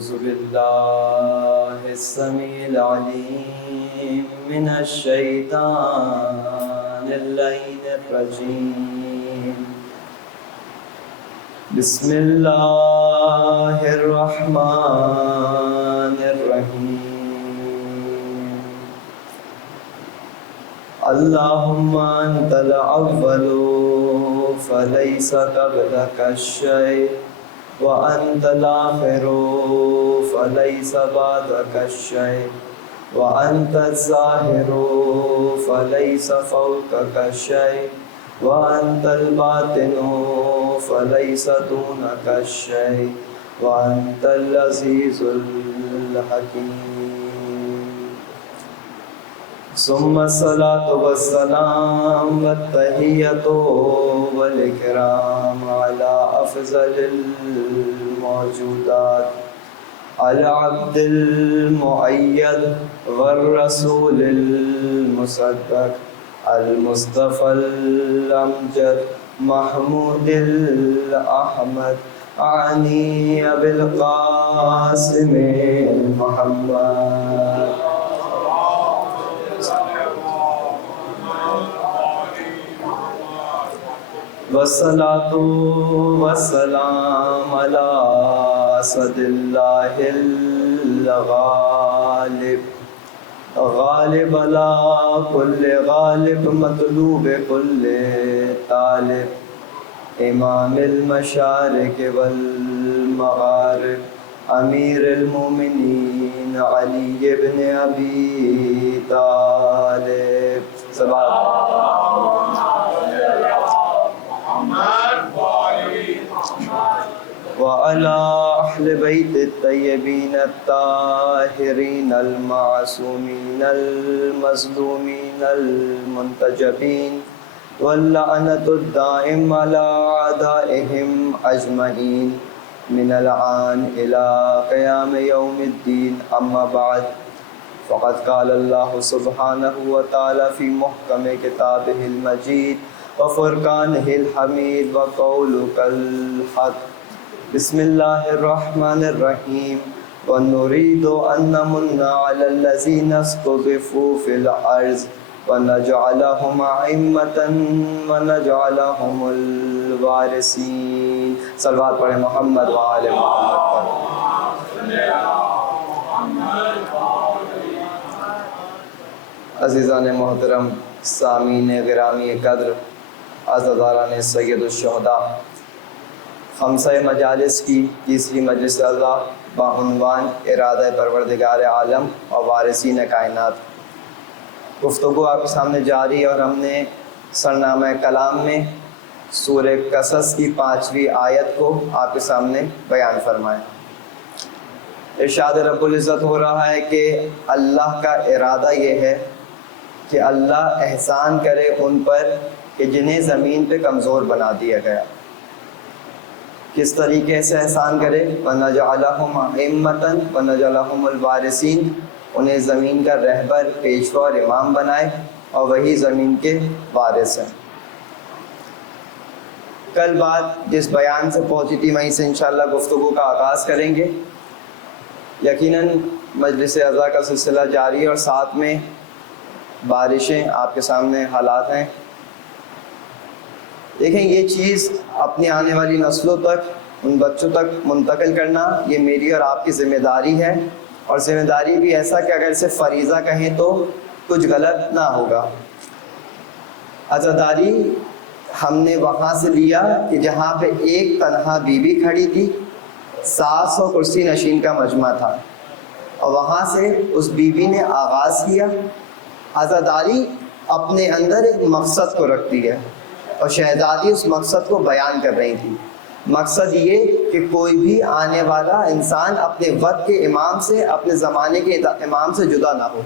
أعوذ بالله السميع العليم من الشيطان اللعين الرجيم. بسم الله الرحمن الرحيم. اللهم أنت الأول فليس قبلك الشيء وأنت الآخر فليس بعدك الشيء وأنت الظاهر فليس فوقك الشيء وأنت الباطن فليس دونك الشيء وأنت العزيز الحكيم. ثم الصلاة والسلام والتحية والإكرام على أفضل الموجودات العبد المؤيد والرسول المصدق المصطفى الأمجد محمود الأحمد عني بالقاسم محمد. والصلاة والسلام على أسد الله الغالب غالب على كل غالب مطلوب كل طالب إمام المشارق والمغارب أمير المؤمنين علي بن أبي طالب. وعلى أهل بيت الطيبين الطاهرين المعصومين المظلومين المنتجبين واللعنة الدائم على أعدائهم أجمعين من الآن إلى قيام يوم الدين. أما بعد، فقد قال الله سبحانه وتعالى في محكم كتابه المجيد وفرقانه الحميد وقولك الحق. بسم الله الرحمن الرحيم. ونريد أن نمن على الذين استضعفوا في الأرض ونجعلهم أئمة ونجعلهم الوارثين. صلوات پڑھیں محمد وآل محمد پر. عزیزان محترم، سامعین گرامی قدر، عزاداران سید الشہداء، خمسہ مجالس کی تیسری مجلس رضا بعنوان ارادہ پروردگار عالم اور وارثین کائنات گفتگو آپ کے سامنے جاری ہے، اور ہم نے سرنامہ کلام میں سورہ قصص کی 5ویں آیت کو آپ کے سامنے بیان فرمایا. ارشاد رب العزت ہو رہا ہے کہ اللہ کا ارادہ یہ ہے کہ اللہ احسان کرے ان پر کہ جنہیں زمین پہ کمزور بنا دیا گیا. کس طریقے سے احسان کرے؟ وَنَجْعَلَهُمْ أَئِمَّةً وَنَجْعَلَهُمُ الْوَارِثِينَ، انہیں زمین کا رہبر، پیشوا اور امام بنائے، اور وہی زمین کے وارث ہیں. کل بات جس بیان سے پہنچی تھی وہیں سے انشاءاللہ گفتگو کا آغاز کریں گے. یقیناً مجلس عزا کا سلسلہ جاری ہے اور ساتھ میں بارشیں آپ کے سامنے حالات ہیں. دیکھیں، یہ چیز اپنی آنے والی نسلوں تک، ان بچوں تک منتقل کرنا یہ میری اور آپ کی ذمہ داری ہے، اور ذمہ داری بھی ایسا کہ اگر اسے فریضہ کہیں تو کچھ غلط نہ ہوگا. عزاداری ہم نے وہاں سے لیا کہ جہاں پہ ایک تنہا بیوی کھڑی تھی، 700 کرسی نشین کا مجمع تھا، اور وہاں سے اس بیوی نے آغاز کیا. عزاداری اپنے اندر ایک مقصد کو رکھتی ہے، اور شہزادی اس مقصد کو بیان کر رہی تھی. مقصد یہ کہ کوئی بھی آنے والا انسان اپنے وقت کے امام سے، اپنے زمانے کے امام سے جدا نہ ہو.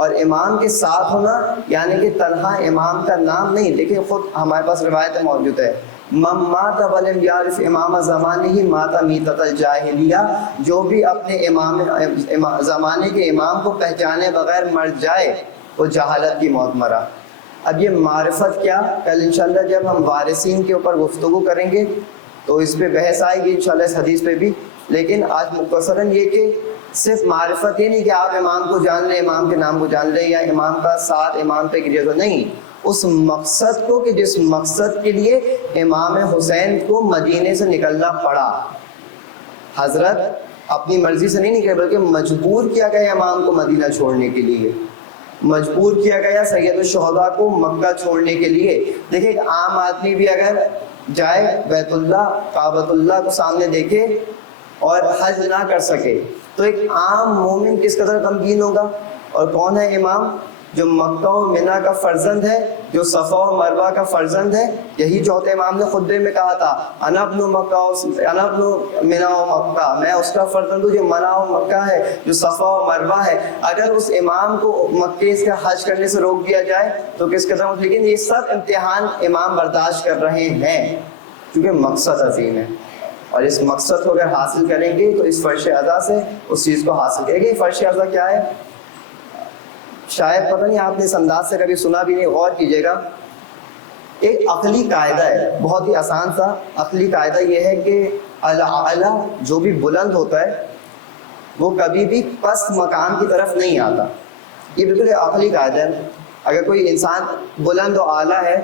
اور امام کے ساتھ ہونا یعنی کہ تنہا امام کا نام نہیں. دیکھیں، خود ہمارے پاس روایت موجود ہے، من مات ولم یعرف امام زمانہ مات میتۃ الجاہلیہ، جو بھی اپنے زمانے کے امام کو پہچانے بغیر مر جائے وہ جہالت کی موت مرا. اب یہ معرفت کیا، کل انشاءاللہ جب ہم وارثین کے اوپر گفتگو کریں گے تو اس پہ بحث آئے گی انشاءاللہ، اس حدیث پہ بھی لیکن آج مختصراً یہ کہ صرف معرفت یہ نہیں کہ آپ امام کو جان لیں، امام کے نام کو جان لیں یا امام کا ساتھ امام پہ گریے، تو نہیں، اس مقصد کو کہ جس مقصد کے لیے امام حسین کو مدینے سے نکلنا پڑا. حضرت اپنی مرضی سے نہیں نکلے بلکہ مجبور کیا گیا امام کو مدینہ چھوڑنے کے لیے، مجبور کیا گیا سید الشہداء کو مکہ چھوڑنے کے لیے. دیکھیں ایک عام آدمی بھی اگر جائے بیت اللہ کعبۃ اللہ کو سامنے دیکھے اور حج نہ کر سکے تو ایک عام مومن کس قدر غمگین ہوگا. اور کون ہے امام؟ جو مکہ و منی کا فرزند ہے، جو صفا و مروہ کا فرزند ہے. یہی چوتھے امام نے خطبے میں کہا تھا، انا ابن مکہ انا ابن منی و مکہ، میں اس کا فرزند ہوں جو منی و مکہ ہے، جو صفا و مروہ ہے. اگر اس امام کو مکے سے حج کرنے سے روک دیا جائے تو کس قدر. لیکن یہ سب امتحان امام برداشت کر رہے ہیں کیونکہ مقصد عظیم ہے، اور اس مقصد کو اگر حاصل کریں گے تو اس فرش اعضا سے اس چیز کو حاصل کریں گے. فرش اعضا کیا ہے؟ شاید پتہ نہیں آپ نے اس انداز سے کبھی سنا بھی نہیں، غور کیجیے گا. ایک عقلی قاعدہ ہے، بہت ہی آسان سا عقلی قاعدہ یہ ہے کہ الاعلی جو بھی بلند ہوتا ہے وہ کبھی بھی پست مقام کی طرف نہیں آتا. یہ بالکل ایک عقلی قاعدہ ہے. اگر کوئی انسان بلند و اعلیٰ ہے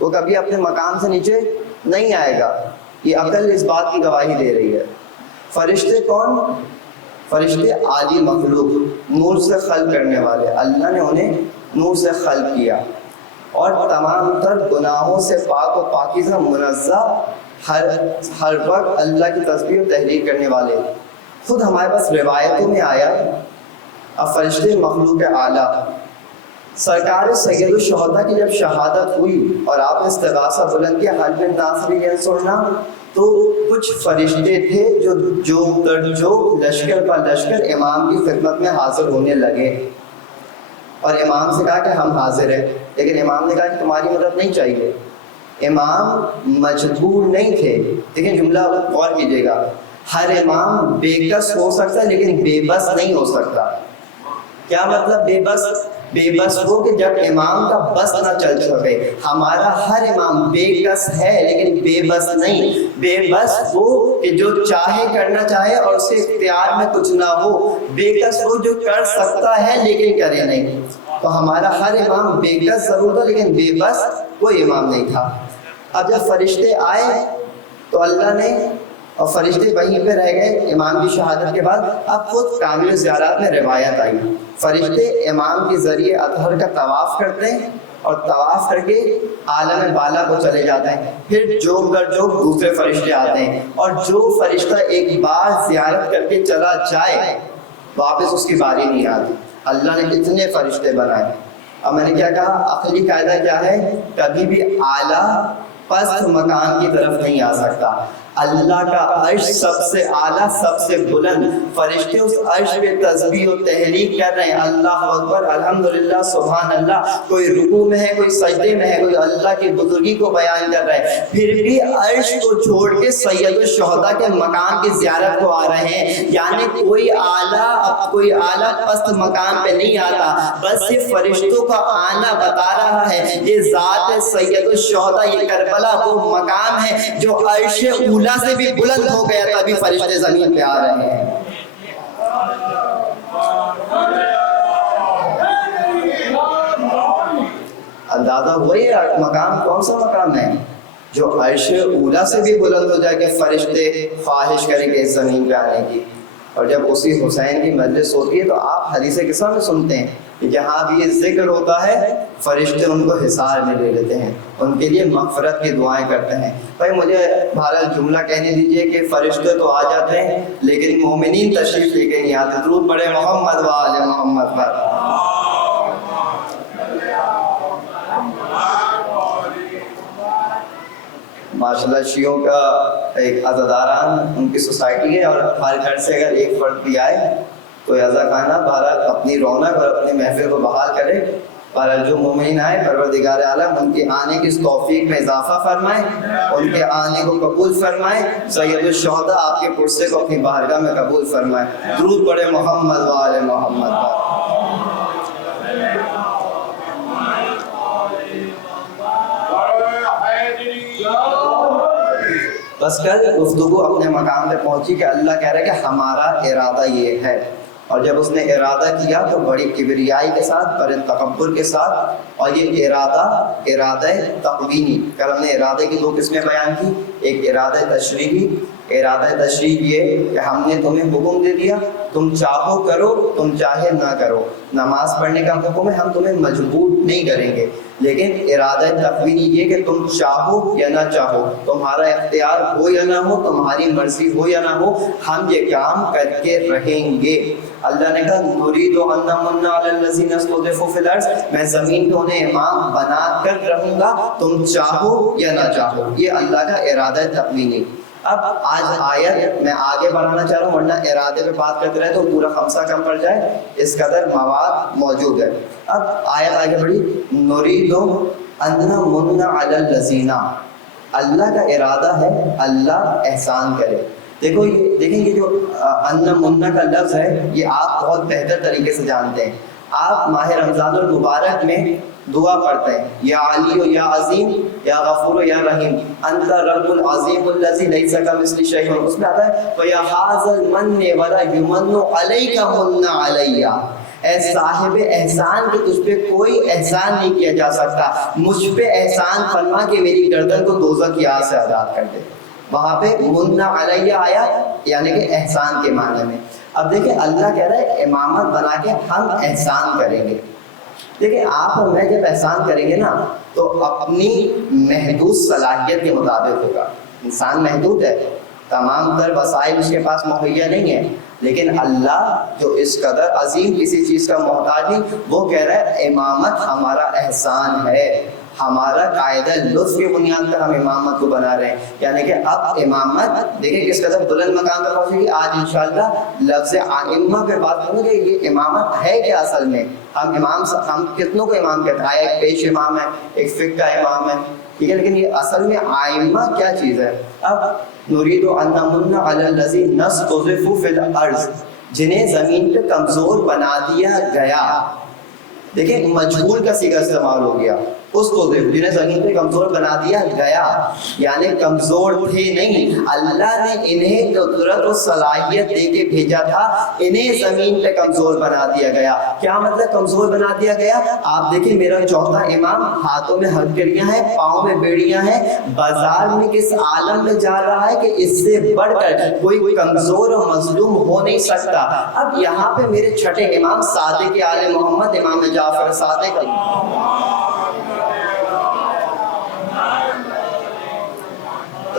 وہ کبھی اپنے مقام سے نیچے نہیں آئے گا. یہ عقل اس بات کی گواہی دے رہی ہے. فرشتے کون؟ فرشتے عالی مخلوق، نور سے خلق کرنے والے. اللہ نے انہیں نور سے خلق کیا اور تمام تر گناہوں سے پاک و پاکیزہ منزہ، ہر وقت اللہ کی تسبیح و تحلیل کرنے والے. خود ہمارے پاس روایتوں میں آیا اب فرشتے مخلوق اعلیٰ. سرکار سید الشہداء کی جب شہادت ہوئی اور آپ نے استغاثہ بلند کیا حل من ناصر ینصرنا، تو کچھ فرشتے تھے جو لشکر پر لشکر امام کی خدمت میں حاضر ہونے لگے اور امام سے کہا کہ ہم حاضر ہیں. لیکن امام نے کہا کہ تمہاری مدد نہیں چاہیے. امام مجبور نہیں تھے. دیکھیں جملہ غور کیجیے گا، ہر امام بے کس ہو سکتا ہے لیکن بے بس نہیں ہو سکتا. کیا مطلب بے بس؟ بے بس وہ کہ جب امام کا بس نہ چل سکے. ہمارا ہر امام بے کس ہے لیکن بے بس نہیں. بے بس وہ کہ جو چاہے کرنا چاہے اور اسے اختیار میں کچھ نہ ہو. بے کس وہ جو کر سکتا ہے لیکن کرے نہیں. تو ہمارا ہر امام بے کس ضرور تھا لیکن بے بس کوئی امام نہیں تھا. اب جب فرشتے آئے تو اللہ نے، اور فرشتے وہیں پہ رہ گئے امام کی شہادت کے بعد. اب خود کامل زیارات میں روایت آئی، فرشتے امام کے ذریعے اطہر کا طواف کرتے ہیں اور طواف کر کے عالم بالا کو چلے جاتے ہیں. پھر جوگ در جوگ دوسرے فرشتے آتے ہیں اور جو فرشتہ ایک بار زیارت کر کے چلا جائے واپس اس کی باری نہیں آتی. اللہ نے اتنے فرشتے بنائے. اب میں نے کیا کہا، عقلی قاعدہ کیا ہے؟ کبھی بھی اعلیٰ پست مکان کی طرف نہیں آ سکتا. اللہ کا عرش سب سے اعلیٰ سب سے بلند، فرشتے اس عرش پہ تسبیح و تحلیل کر رہے ہیں، اللہ اکبر الحمدللہ سبحان اللہ. کوئی رکوع میں ہے، کوئی سجدے میں ہے، کوئی اللہ کی بزرگی کو بیان کر رہے ہیں. پھر بھی عرش کو چھوڑ کے سید الشہداء کے مقام کی زیارت کو آ رہے ہیں. یعنی کوئی اعلیٰ پست مقام پہ نہیں آتا، بس یہ فرشتوں کا آنا بتا رہا ہے. یہ ذات سید الشہداء، یہ کربلا وہ مقام ہے جو عرش اولا سے بھی بلند ہو گیا، تبھی فرشتے زمین پہ آ رہے ہیں. اندازہ وہی مقام کون سا مقام ہے جو عرش اولا سے بھی بلند ہو جائے کہ فرشتے خواہش کریں گے اس زمین پہ آنے کی. اور جب اسی حسین کی مجلس ہوتی ہے تو آپ حدیث قصہ میں سنتے ہیں کہ جہاں بھی یہ ذکر ہوتا ہے فرشتے ان کو حصار میں لے لیتے ہیں، ان کے لیے مغفرت کی دعائیں کرتے ہیں. بھائی مجھے بہرحال جملہ کہنے دیجئے کہ فرشتے تو آ جاتے ہیں لیکن مومنین تشریف لے کے نہیں آتے. درود پڑھے محمد و آل محمد پر. ماشاءاللہ شیعوں کا ایک عزاداران ان کی سوسائٹی ہے اور ہر گھر سے اگر ایک فرد بھی آئے تو عزا خانہ بہرحال اپنی رونق اور اپنی محفل کو بحال کرے. بہرحال جو مومنین آئے پروردگار عالم ان کے آنے کی توفیق میں اضافہ فرمائے، ان کے آنے کو قبول فرمائے. سید الشہداء آپ کے پرسے کو اپنی بارگاہ میں قبول فرمائے. درود پڑھے محمد و آل محمد پر. بس کل گفتگو اپنے مقام پہ پہنچی کہ اللہ کہہ رہا ہے کہ ہمارا ارادہ یہ ہے، اور جب اس نے ارادہ کیا تو بڑی کبریائی کے ساتھ، بڑے تکبر کے ساتھ، اور یہ ارادہ تقوینی. کل ہم نے ارادے کی 2 قسمیں بیان کی، ایک ارادہ تشریعی. ارادہ تشریعی یہ کہ ہم نے تمہیں حکم دے دیا، تم چاہو کرو، تم چاہے نہ کرو. نماز پڑھنے کا حکم ہے، ہم تمہیں مجبور نہیں کریں گے. لیکن ارادہ تقوینی یہ کہ تم چاہو یا نہ چاہو، تمہارا اختیار ہو یا نہ ہو، تمہاری مرضی ہو یا نہ ہو، ہم یہ کام کر کے رہیں گے. اللہ نے کہا نرید ان نمن علی الذین استضعفوا فی الارض، میں زمین پہ انہیں امام بنا کر رہوں گا، تم چاہو یا نہ چاہو. یہ اللہ کا ارادہ تقوینی. اب آج آیت میں آگے بڑھانا چاہ رہا ہوں، ورنہ ارادے پہ بات کرتے رہے تو پورا خمسہ کم پڑ جائے، اس قدر مواد موجود ہے. اب آیت آگے بڑھی، نرید ان نمن علی الذین، اللہ کا ارادہ ہے اللہ احسان کرے. دیکھیں یہ جو ان منہ کا لفظ ہے یہ آپ بہت بہتر طریقے سے جانتے ہیں. آپ ماہ رمضان المبارک میں دعا پڑھتے ہیں، یا علی و یا عظیم یا غفور و یا رحیم انت رب العظیم الذی لیس کمثلہ شیء. اس میں آتا ہے فیا ھذا المن ولا یمن علیک من علی، اے صاحب احسان کہ تجھ پہ کوئی احسان نہیں کیا جا سکتا، مجھ پہ احسان فرما کہ میری گردن کو دوزخ کی آگ سے آزاد کر دے. وہاں پہ منع علیہ آیا یعنی کہ احسان کے معنی میں. اب دیکھیں اللہ کہہ رہا ہے امامت بنا کے ہم احسان کریں گے. دیکھیں آپ اور میں جب احسان کریں گے نا تو اپنی محدود صلاحیت کے مطابق ہوگا. انسان محدود ہے، تمام تر وسائل اس کے پاس مہیا نہیں ہے، لیکن اللہ جو اس قدر عظیم کسی چیز کا محتاج نہیں، وہ کہہ رہا ہے امامت ہمارا احسان ہے، ہمارا قاعدہ لطف کی بنیاد پر ہم امامت کو بنا رہے ہیں. یعنی کہ اب امامت دیکھیں کس قدر بلند مقام پر پہنچے گی. آج انشاءاللہ لفظ ائمہ پہ بات کریں گے کہ یہ امامت ہے کیا اصل میں. ہم کتنوں کو امام کہتے ہیں؟ ایک پیش امام ہے، ایک فقہ کا امام ہے، ٹھیک ہے، لیکن یہ اصل میں ائمہ کیا چیز ہے. اب نرید ان نمن علی الذین استضعفوا فی الارض، جنہیں زمین پہ کمزور بنا دیا گیا. دیکھیں مجہول کا صیغہ استعمال ہو گیا، اس کو دیکھو جنہیں زمین پہ کمزور بنا دیا گیا، یعنی کمزور تھے نہیں، اللہ نے انہیں قدرت و صلاحیت دے کے بھیجا تھا، انہیں زمین پہ کمزور بنا دیا گیا. کیا مطلب کمزور بنا دیا گیا؟ آپ دیکھیں میرا چوتھا امام ہاتھوں میں ہتھکڑیاں ہیں، پاؤں میں بیڑیاں ہیں، بازار میں کس عالم میں جا رہا ہے کہ اس سے بڑھ کر کوئی کمزور اور مظلوم ہو نہیں سکتا. اب یہاں پہ میرے چھٹے امام صادق آل محمد امام جعفر صادق،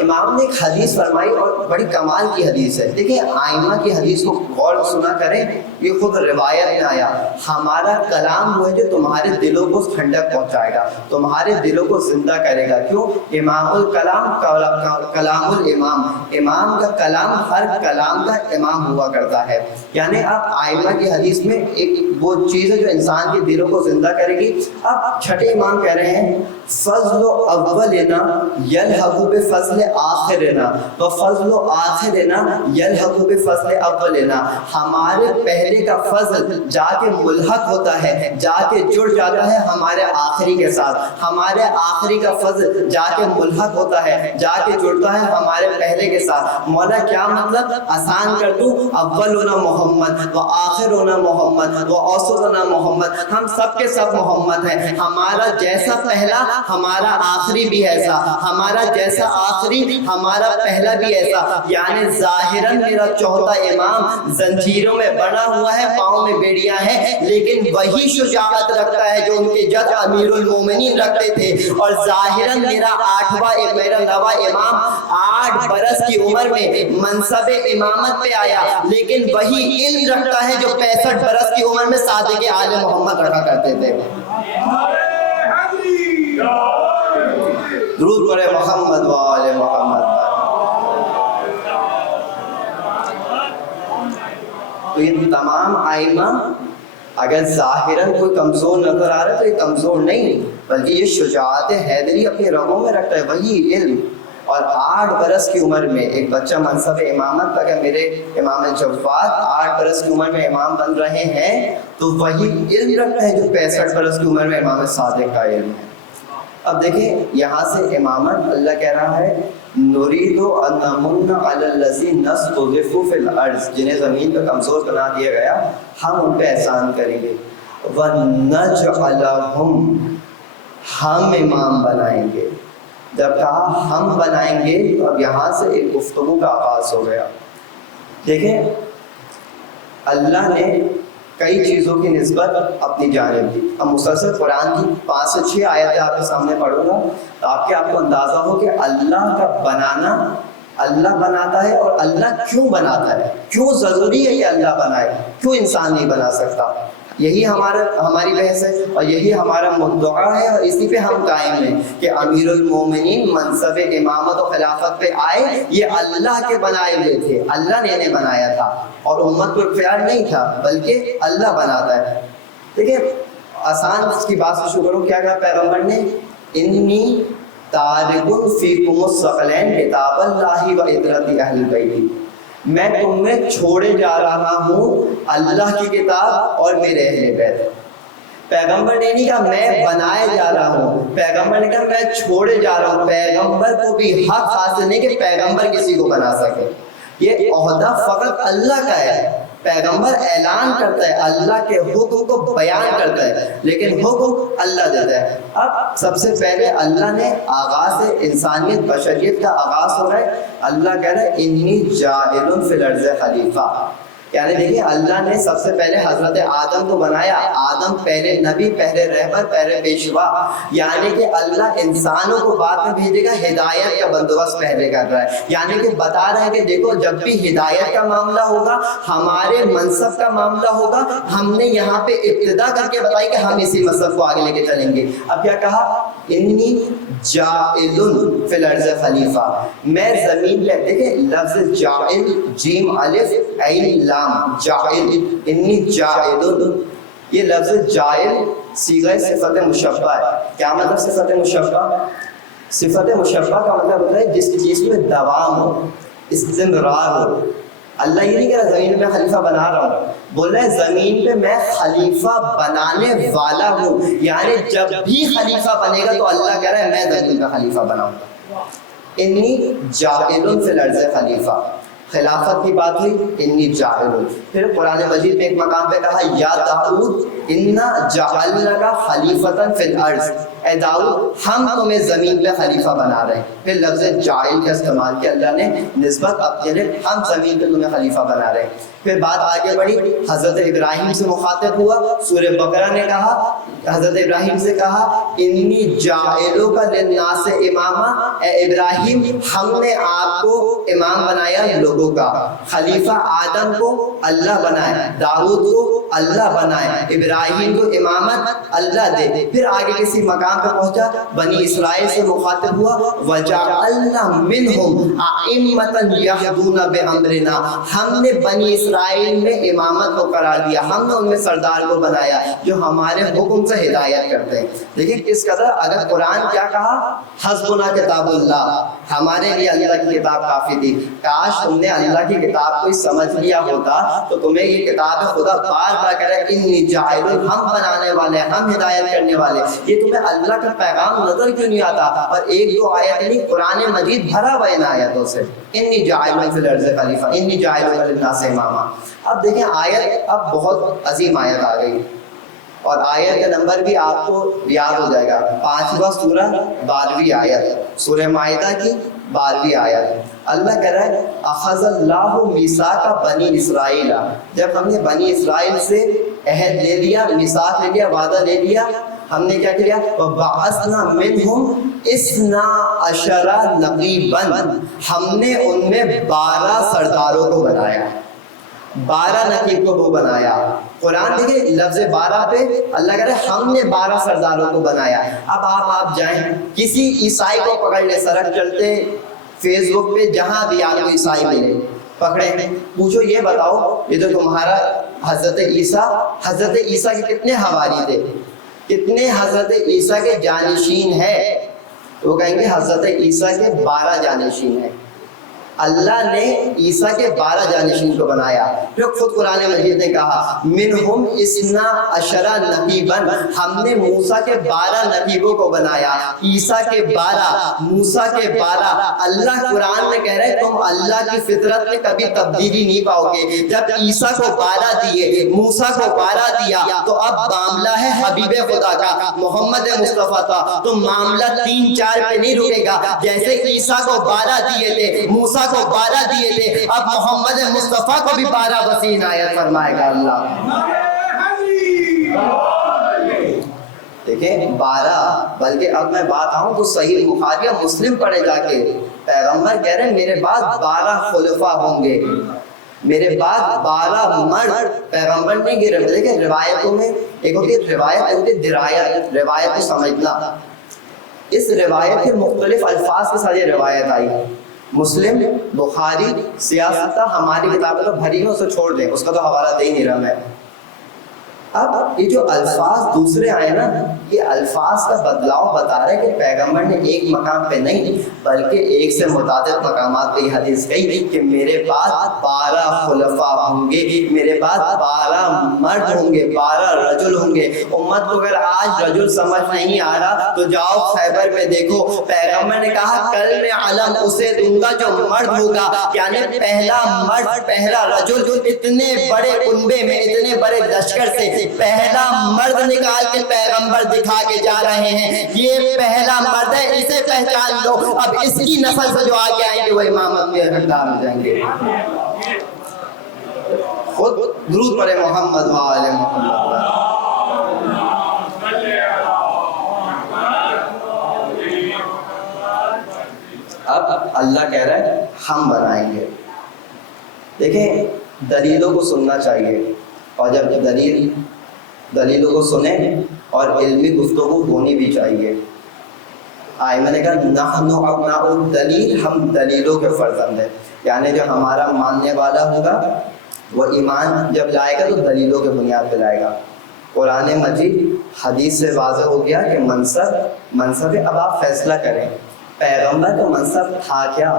امام نے ایک حدیث فرمائی اور بڑی کمال کی حدیث ہے. دیکھیں آئمہ کی حدیث کو غور سنا کریں، یہ خود روایت میں آیا ہمارا کلام وہ ہے جو تمہارے دلوں کو ٹھنڈک پہنچائے گا، تمہارے دلوں کو زندہ کرے گا. کیوں؟ امام الکلام کلام الامام، امام کا کلام ہر کلام کا امام ہوا کرتا ہے. یعنی اب آئمہ کی حدیث میں ایک وہ چیز ہے جو انسان کے دلوں کو زندہ کرے گی. اب چھٹے امام کہہ رہے ہیں فضل اولنا یلحق بفضل آخرنا وفضل آخرنا یلحق بفضل اولنا. ہمارے پہلے کا فضل جا کے ملحق ہوتا ہے، جا کے جڑ جاتا ہے ہمارے آخری کے ساتھ، ہمارے آخری کا فضل جا کے ملحق ہوتا ہے، جا کے جڑتا ہے ہمارے پہلے کے ساتھ. مولا کیا مطلب؟ آسان کر دوں، اولنا محمد و آخرنا محمد و اوسطنا محمد، ہم سب کے سب محمد ہیں. ہمارا جیسا پہلا ہمارا آخری بھی ایسا، ہمارا جیسا آخری ہمارا پہلا بھی ایسا. یعنی ظاہراً میرا چوتھا امام زنجیروں میں بنا ہوا ہے، پاؤں میں بیڑیاں ہیں، لیکن وہی شجاعت رکھتا ہے جو ان کے جد امیر المومنین رکھتے تھے. اور ظاہراً میرا نواں امام 8 برس کی عمر میں منصب امامت پہ آیا، لیکن وہی علم رکھتا ہے جو 65 برس کی عمر میں صادق آل محمد رکھا کرتے تھے. درود پڑھے محمد و آل محمد. تو یہ تمام آئمہ اگر ظاہراً کوئی کمزور نظر آ رہا ہے تو یہ کمزور نہیں، بلکہ یہ شجاعت حیدری اپنی رگوں میں رکھتا ہے، وہی علم. اور 8 برس کی عمر میں ایک بچہ منصب امامت تک ہے. میرے امام جواد 8 برس کی عمر میں امام بن رہے ہیں تو وہی علم رکھتا ہے جو 65 برس کی عمر میں امام صادق کا علم ہے. اب دیکھیں یہاں سے امامت اللہ کہہ رہا ہے نريد ان نمن على الذين استضعفوا في الارض، جنہیں زمین پہ کمزور بنا دیا گیا ہم ان پہ احسان کریں گے، ونجعلہم، ہم امام بنائیں گے۔ جب کہا ہم بنائیں گے تو اب یہاں سے ایک گفتگو کا آغاز ہو گیا۔ دیکھیں اللہ نے کئی چیزوں کی نسبت اپنی جانب دی۔ اب مسلسل قرآن کی 5 سے 6 آیتیں آپ کے سامنے پڑھوں گا تاکہ آپ کو اندازہ ہو کہ اللہ کا بنانا، اللہ بناتا ہے اور اللہ کیوں بناتا ہے، کیوں ضروری ہے کہ اللہ بنائے، کیوں انسان نہیں بنا سکتا۔ یہی ہماری بحث ہے اور یہی ہمارا مدعا ہے اور اسی پہ ہم قائم ہیں کہ امیر المومنین منصب امامت و خلافت پہ آئے، یہ اللہ کے بنائے ہوئے تھے، اللہ نے انہیں بنایا تھا اور امت کو اختیار نہیں تھا بلکہ اللہ بناتا ہے۔ دیکھیں آسان اس کی بات سے شروع کروں، کیا کہا پیغمبر نے؟ انی تارک فیکم الثقلین کتاب اللہ و عترت اہل بیت، میں تم میں چھوڑے جا رہا ہوں اللہ کی کتاب اور میرے اہل بیت۔ پیغمبر نے نہیں کہا میں بنائے جا رہا ہوں، پیغمبر نے کہا میں چھوڑے جا رہا ہوں۔ پیغمبر کو بھی حق حاصل نہیں کہ پیغمبر کسی کو بنا سکے، یہ عہدہ فقط اللہ کا ہے۔ پیغمبر اعلان کرتا ہے، اللہ کے حکم کو بیان کرتا ہے، لیکن حکم اللہ دیتا ہے۔ اب سب سے پہلے اللہ نے آغاز انسانیت بشریت کا آغاز ہو رہا ہے، اللہ کہہ رہا ہے انی جاعل فی الارض خلیفہ، یعنی دیکھیں اللہ نے سب سے پہلے حضرت آدم کو بنایا، آدم پہلے نبی، پہلے رہبر، پہلے پیشوا، یعنی کہ اللہ انسانوں کو بعد میں بھیجے گا، ہدایت کا بندوبست پہلے کر رہا ہے، یعنی کہ بتا رہا ہے کہ دیکھو جب بھی ہدایت کا معاملہ ہوگا، ہمارے منصب کا معاملہ ہوگا، ہم نے یہاں پہ ابتدا کر کے بتائی کہ ہم اسی منصب کو آگے لے کے چلیں گے۔ اب کیا کہا؟ انی جاعل فی الارض خلیفہ، میں زمین پہ، دیکھیں لفظ جاعل جیم الف عین لام، جاعل، انی جاعل، یہ لفظ جاعل صیغہ صفت مشبہ ہے۔ کیا مطلب صفت مشبہ؟ صفت مشبہ کا مطلب ہوتا ہے جس چیز میں دوام ہو، استمرار ہو۔ اللہ یہ نہیں کہہ رہا زمین میں خلیفہ بنا رہا ہوں، بول رہا ہے زمین پہ میں خلیفہ بنانے والا ہوں، یعنی جب بھی خلیفہ بنے گا تو اللہ کہہ رہا ہے میں زمین کا خلیفہ بناؤں گا۔ انی جاعل فی الارض خلیفہ، خلافت کی بات ہوئی، انی جاعل۔ پھر قرآن مجید میں ایک مقام پہ کہا یا داؤد انا جعلناک خلیفۃ فی الارض، اے داؤد ہم تمہیں زمین پہ خلیفہ بنا رہے ہیں۔ پھر لفظ جاعل کا استعمال کیا اللہ نے نسبت اپنے لیے، ہم زمین پہ تمہیں خلیفہ بنا رہے ہیں۔ پھر بات آگے بڑھی، حضرت ابراہیم سے مخاطب ہوا، سورہ بقرہ نے کہا، حضرت ابراہیم سے کہا انی جاعلک للناس اماما، اے ابراہیم ہم نے آپ کو امام بنایا لوگوں کا۔ خلیفہ آدم کو اللہ بنائے، داؤد کو اللہ بنائے، ابراہیم کو امامت اللہ دے۔ پھر آگے کسی مقام پہ پہنچا، بنی اسرائیل سے مخاطب ہوا، وجعلنا منہم ائمۃ یہدون بامرنا، ہم نے بنی اسرائیل میں امامت کو قرار دیا، ہم نے ان میں سردار کو بنایا جو ہمارے حکم سے ہدایت کرتے ہیں۔ دیکھیں کس قدر، اگر قرآن کیا کہا؟ حسبنا کتاب اللہ، ہمارے لیے اللہ کی کتاب کافی تھی۔ کاش تم نے اللہ کی کتاب کو سمجھ لیا ہوتا تو تمہیں یہ کتاب خدا بار بار کہہ رہا ہے انی جاعل، ہم بنانے والے، ہم ہدایت کرنے والے، یہ تمہیں اللہ کا پیغام نظر کیوں نہیں آتا؟ اور ایک دو آیت نہیں، قرآن مجید بھرا ہوا ان آیتوں سے، انی جاعل فی الارض خلیفہ، انی جاعل للناس اماما۔ اب دیکھیں آیت اب بہت عظیم آیت آ گئی، اور آیت کا نمبر بھی آپ کو یاد ہو جائے گا، 5واں سورہ 12ویں آیت، سورہ مائدہ کی 12ویں آیت۔ اللہ کہہ رہا ہے اخذ اللہ میثاق بنی اسرائیل، جب ہم نے بنی اسرائیل سے عہد لے لیا، میثاق لے لیا، وعدہ لے لیا، ہم نے کیا کیا؟ وَبَعَثْنَا مِنْهُمْ 12 نقیبا، ہم نے ان میں 12 سرداروں کو بنایا، 12 نقیب کو وہ بنایا۔ قرآن دیکھیں لفظ 12 پہ اللہ کہہ رہا ہے ہم نے 12 سرداروں کو بنایا۔ اب آپ جائیں کسی عیسائی کو پکڑ لیں، سڑک چلتے فیس بک پہ جہاں بھی آپ کو عیسائی ملے، پکڑے، پوچھو یہ بتاؤ یہ تو تمہارا حضرت عیسیٰ کے کتنے حواری تھے، کتنے حضرت عیسیٰ کے جانشین ہیں؟ وہ کہیں گے حضرت عیسیٰ کے 12 جانشین ہیں۔ اللہ نے عیسیٰ کے 12 جانشین کو بنایا. پھر خود قرآن مجید نے کہا منہم اثنا عشر نقیبا، ہم نے موسیٰ کے 12 نقیبوں کو بنایا. عیسیٰ کے 12، موسیٰ کے 12. اللہ قرآن میں کہہ رہے تم اللہ کی فطرت میں کبھی تبدیلی نہیں پاؤ گے. جب عیسیٰ کو 12 دیے، موسیٰ کو 12 دیا، تو اب معاملہ ہے حبیب خدا کا، محمد مصطفیٰ کا، تو معاملہ 3-4 پہ نہیں رکے گا. جیسے عیسیٰ کو 12 دیے تھے، موسیٰ کو 12 دیے تھے، اب محمد مصطفیٰ کو بھی 12 وسیع عنایت فرمائے گا اللہ. دیکھیں 12، بلکہ اب میں بات آؤں تو صحیح بخاری اور مسلم پڑھے جا کے. پیغمبر کہہ رہے ہیں میرے بعد 12 خلفاء ہوں گے، میرے بعد 12 مرد. پیغمبر نے یہ دیکھیں روایتوں میں ایک ہوتی ہے روایت، ایک ہوتی ہے درایت. روایت کو سمجھنا، اس روایت کے مختلف الفاظ کے ساتھ یہ روایت آئی. مسلم، بخاری، سیاست ہماری کتابیں تو بھری میں، اسے چھوڑ دیں، اس کا تو حوالہ دے ہی نہیں رہا میں. اب یہ جو الفاظ دوسرے آئے نا، یہ الفاظ کا بدلاؤ بتا رہا ہے کہ پیغمبر نے ایک مقام پہ نہیں بلکہ ایک سے متعدد مقامات پہ یہ حدیث کہی کہ میرے بعد 12 خلفاء ہوں گے، میرے بعد 12 مرد ہوں گے، 12 رجل ہوں گے. امت کو اگر آج رجل سمجھ نہیں آ رہا تو جاؤ خیبر میں دیکھو، پیغمبر نے کہا کل میں علم اسے دوں گا جو مرد ہوگا، یعنی پہلا مرد، پہلا رجل. اتنے بڑے کنبے میں، اتنے بڑے لشکر سے پہلا مرد نکال کے پیغمبر دکھا کے جا رہے ہیں، یہ پہلا مرد ہے، اسے پہچان لو. اب اس کی نسل سے جو آگے آئیں گے وہ امامت میں حقدار ہو جائیں گے. خود درود پڑھے محمد وآل محمد. اب اللہ کہہ رہا ہے ہم بنائیں گے. دیکھیں دلیلوں کو سننا چاہیے، اور جب دلیلوں کو سنیں اور علمی گفتگو ہونی بھی چاہیے. آئمہ نے کہا نحن ابناء الدلیل، ہم دلیلوں کے فرزند ہیں. یعنی جو ہمارا ماننے والا ہوگا وہ ایمان جب لائے گا تو دلیلوں کے بنیاد پہ لائے گا. قرآن مجید حدیث سے واضح ہو گیا کہ منصب اب آپ فیصلہ کریں. پیغمبر کا منصب تھا کیا؟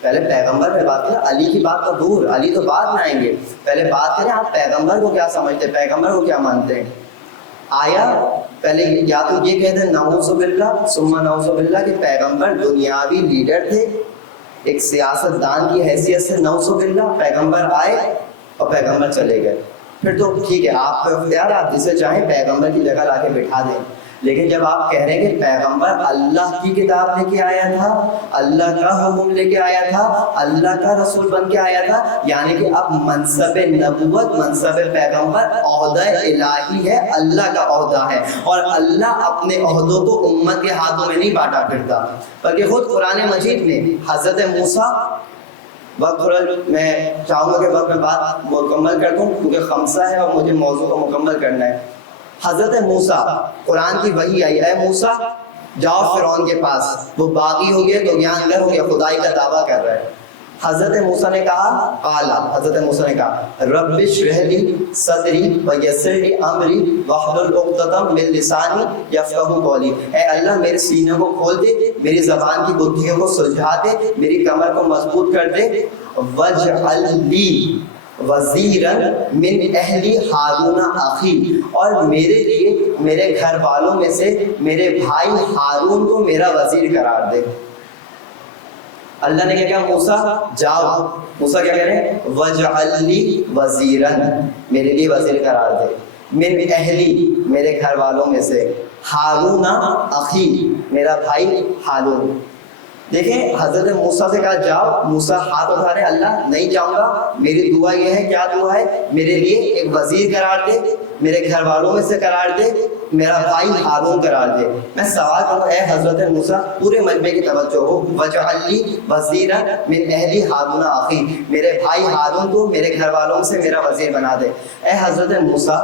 پہلے پیغمبر پہ بات کریں. علی کی بات تو دور، علی تو بعد میں آئیں گے. پہلے بات کریں آپ پیغمبر کو کیا سمجھتے، پیغمبر کو کیا مانتے ہیں. آیا پہلے یا تو یہ کہہ دیں نعوذ باللہ ثم نعوذ باللہ کہ پیغمبر دنیاوی لیڈر تھے، ایک سیاست دان کی حیثیت سے نعوذ باللہ پیغمبر آئے اور پیغمبر چلے گئے. پھر تو ٹھیک ہے، آپ کا اختیار، آپ جسے چاہیں پیغمبر کی جگہ لا کے بٹھا دیں. لیکن جب آپ کہہ رہے ہیں کہ پیغمبر اللہ کی کتاب لے کے آیا تھا، اللہ کا حکم لے کے آیا تھا، اللہ کا رسول بن کے آیا تھا، یعنی کہ اب منصب نبوت، منصب پیغمبر عہدہ الہی ہے، اللہ کا عہدہ ہے. اور اللہ اپنے عہدوں کو امت کے ہاتھوں میں نہیں بانٹا پھرتا، بلکہ خود قرآن مجید میں حضرت موسیٰ، وقت تھوڑا میں چاہوں گا کہ وقت میں بات مکمل کر دوں کیونکہ خمسہ ہے اور مجھے موضوع کو مکمل کرنا ہے. حضرت موسیٰ، قرآن کی وحی آئی، اے موسیٰ جاؤ فرعون کے پاس، وہ باغی ہو گیا، طغیان گر ہو گیا، خدائی کا دعویٰ کر رہا ہے. حضرت موسیٰ نے کہا حضرت موسیٰ نے کہا رب اشرح لی صدری ویسر لی امری واحلل عقدۃ من لسانی یفقہوا قولی. اے اللہ میرے سینے کو کھول دے، میری زبان کی گتھیوں کو سلجھا دے، میری کمر کو مضبوط کر دے. واجعل لی وزیرا من اہلی ہارون اخی، اور میرے لیے میرے گھر والوں میں سے میرے بھائی ہارون کو میرا وزیر قرار دے. اللہ نے کیا کہا موسیٰ جاؤ. موسیٰ کیا کہہ رہے ہیں وَجْعَلْ لِي وَزِيرًا، میرے لیے وزیر قرار دے، میرے اہلی میرے گھر والوں میں سے، ہارون اخی میرا بھائی ہارون. دیکھیں حضرت موسیٰ سے کہا جاؤ، موسیٰ ہاتھ اٹھا رہے اللہ نہیں جاؤں گا، میری دعا یہ ہے. کیا دعا ہے؟ میرے لیے ایک وزیر قرار دے، میرے گھر والوں میں سے قرار دے، میرا بھائی ہارون قرار دے. میں سوال کروں اے حضرت موسیٰ، پورے مجمع کی توجہ ہو، وَجْعَلْ لِي وَزِيرًا مِنْ أَهْلِي ہارون اخی، میرے بھائی ہارون کو میرے گھر والوں سے میرا وزیر بنا دے. اے حضرت موسیٰ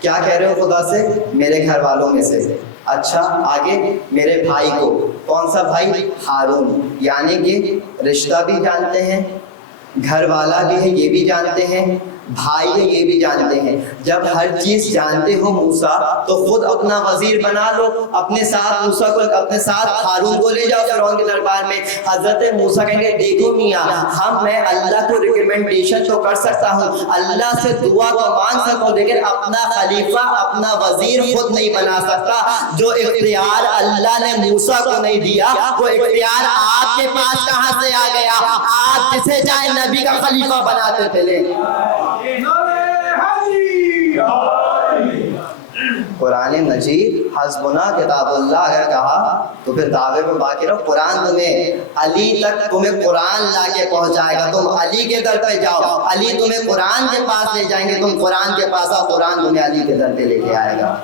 کیا کہہ رہے ہو خدا سے؟ میرے گھر والوں میں سے. اچھا آگے میرے بھائی کو، کون سا بھائی؟ ہارون. یعنی کہ رشتہ بھی جانتے ہیں، گھر والا بھی ہے یہ بھی جانتے ہیں، بھائی یہ بھی جانتے ہیں جب ہر چیز جانتے ہو موسیٰ تو خود اپنا وزیر بنا لو، اپنے ساتھ موسیٰ کو، اپنے ساتھ ہارون کو لے جاؤ فرعون کے دربار میں۔ حضرت موسیٰ کہیں گے دیکھو میاں میں اللہ کو ریکمنڈیشن تو کر سکتا ہوں، اللہ سے دعا تو مانگ سکتا ہوں، لیکن اپنا خلیفہ اپنا وزیر خود نہیں بنا سکتا۔ جو اختیار اللہ نے موسیٰ کو نہیں دیا وہ اختیار آپ کے پاس کہاں سے آ گیا؟ آپ جسے چاہے نبی کا خلیفہ بناتے تھے۔ قرآن مجید حسبنا کتاب اللہ اگر کہا تو پھر دعوے میں باقی رہو۔ قرآن تمہیں علی تک تمہیں قرآن لا کے پہنچائے گا، تم علی کے در پہ جاؤ، علی تمہیں قرآن کے پاس لے جائیں گے، تم قرآن کے پاس آؤ، قرآن تمہیں علی کے در پہ لے کے آئے گا۔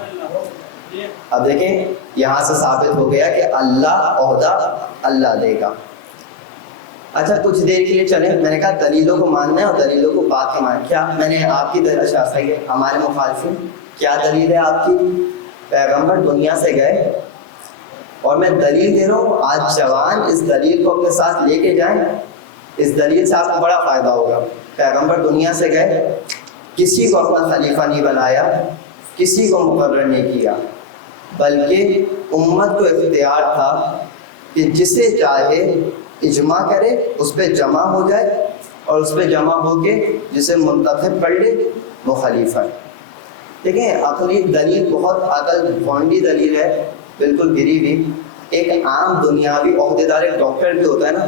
اب دیکھیں یہاں سے ثابت ہو گیا کہ اللہ عہدہ اللہ دے گا۔ اچھا کچھ دیر کے لیے چلیں، میں نے کہا دلیلوں کو ماننا ہے اور دلیلوں کو بات کے ماننا، کیا میں نے آپ کی دلیل اچھا صحیح ہے، ہمارے مخالفین کیا دلیل ہے آپ کی؟ پیغمبر دنیا سے گئے اور میں دلیل دے رہا ہوں، آج جوان اس دلیل کو اپنے ساتھ لے کے جائیں، اس دلیل سے آپ کو بڑا فائدہ ہوگا۔ پیغمبر دنیا سے گئے، کسی کو اپنا خلیفہ نہیں بنایا، کسی کو مقرر نہیں کیا، بلکہ امت کو اختیار تھا کہ جسے چاہے اجماع کرے، اس پہ جمع ہو جائے اور اس پہ جمع ہو کے جسے منتخب کر لے وہ خلیفہ ہے۔ دیکھیں عقلی دلیل بہت عقل بھونڈی دلیل ہے، بالکل گری ہوئی۔ ایک عام دنیاوی عہدیدار ایک ڈاکٹر بھی ہوتا ہے نا،